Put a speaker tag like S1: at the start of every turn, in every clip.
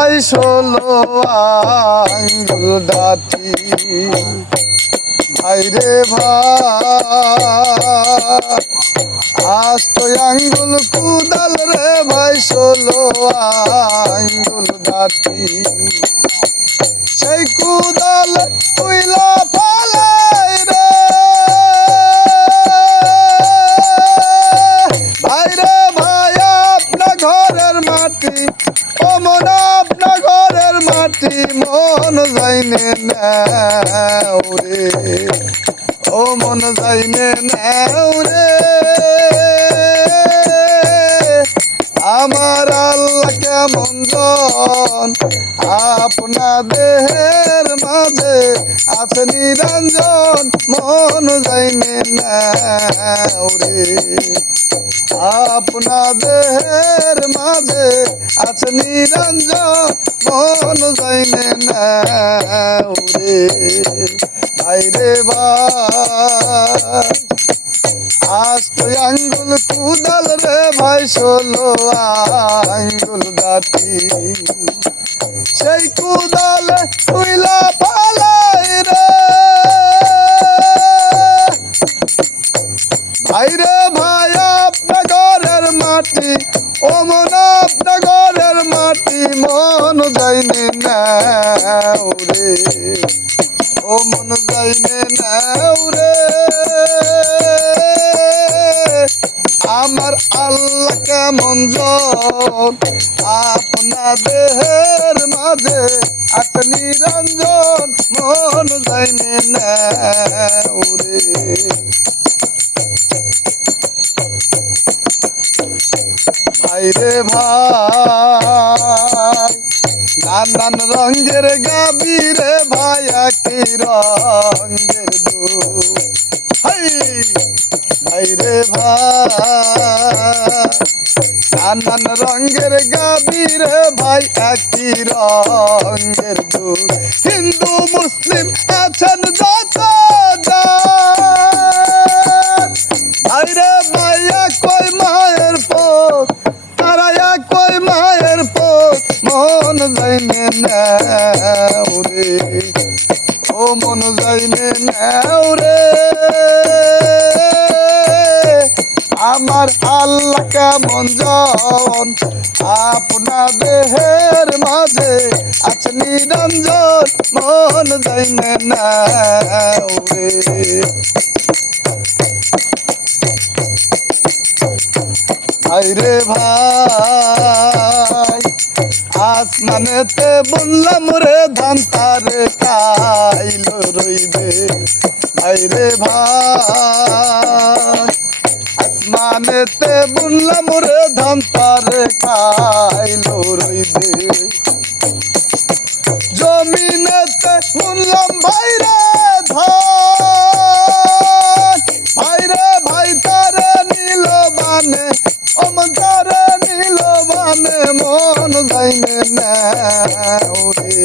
S1: ভাই ষোলো আঙ্গুল দাঁতি। ভাই রে আষ্ট আঙ্গুল কুদাল রে ভাই ষোলো আঙ্গুল দাঁতি। সেই কুদাল তুইলা পালাই রে। ভাই রে ভাই, আপনার ঘরের মাটি ও মন মাটি মন যাইনে নাও রে। ও মন যাইনে নাও রে। আমার আল্লাহ কেমন জন? আপনাদের মাঝে আছে নিরঞ্জন, মন যাইনে নাও রে। আপনাদের মাঝে আছে নিরঞ্জন, মন যাইনে নাও রে। ভাই রে ভাই আষ্ট আঙ্গুল কুদাল রে ভাই, ষোলো আঙ্গুল দাঁতি। সেই কুদাল তুইলা মাটি ও মন আপনার মাটি, মন যাইনে নাও রে। ও মন যাইনে নাও রে। আমার আল্লাহ কেমন আপনাদের মাঝে আছে নিরঞ্জন, মন যাইনে রে। ভাই রে ভাই। নানান রঙের গাবি রে ভাই, একই রঙের ভাই রে ভাই। নানান রঙের গাবি রে ভাই, একই রঙের হিন্দু, মুসলিম আছেন যত জন। আরে মায়া ও মন যাইনে নাও রে। আমার আল্লাহ কেমন জন? আপনাদের মাঝে আছে নিরঞ্জন, মন যাইনে নাও রে। ভাইরে ভাই। আসমানেতে বললাম রে, ধান তারে খাইলো রইবে। ভাইরে ভাই, আসমানেতে বললাম রে, ধান তারে খাইলো নাও রে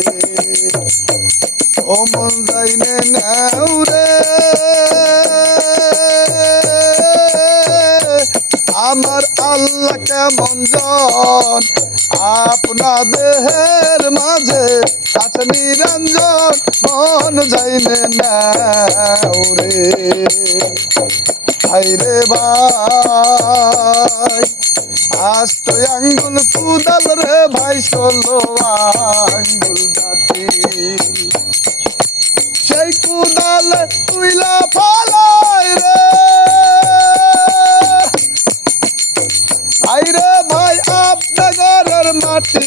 S1: ও মন যাইনে নাও রে আমার আল্লাহ কেমন জন আপনাদের মাঝে আছে নিরঞ্জন মন যাইনে নাও ভাই আষ্ট আঙ্গুল কুদাল রে ভাই, ষোলো আঙ্গুল দাঁতি সেই কুদাল তুইলা ফালাই রে। ভাই রে ভাই আপনার ঘরের মাটি,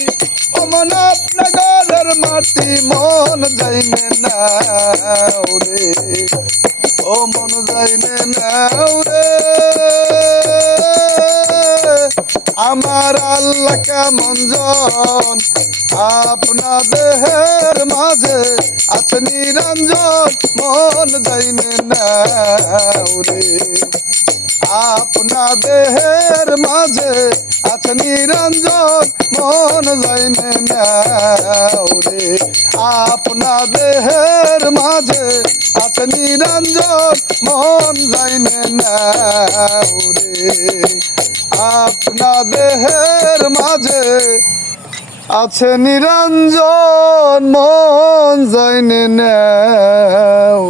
S1: অমন আপনার ঘরের মাটি, মন যাইনে নাও রে। ও মন যাইনে নাও রে। আমার আল্লাহ কেমন জন? আপনা দেহের মাঝে আছে নিরঞ্জন, মন যাইনে নাও রে। দেহের মাঝে আছে নিরঞ্জন, মন নাও রে। আপনাদের মাঝে আছে নিরঞ্জন, মন নাও রে। আপনাদের মাঝে আছে নিরঞ্জন, মন যাইনে নেও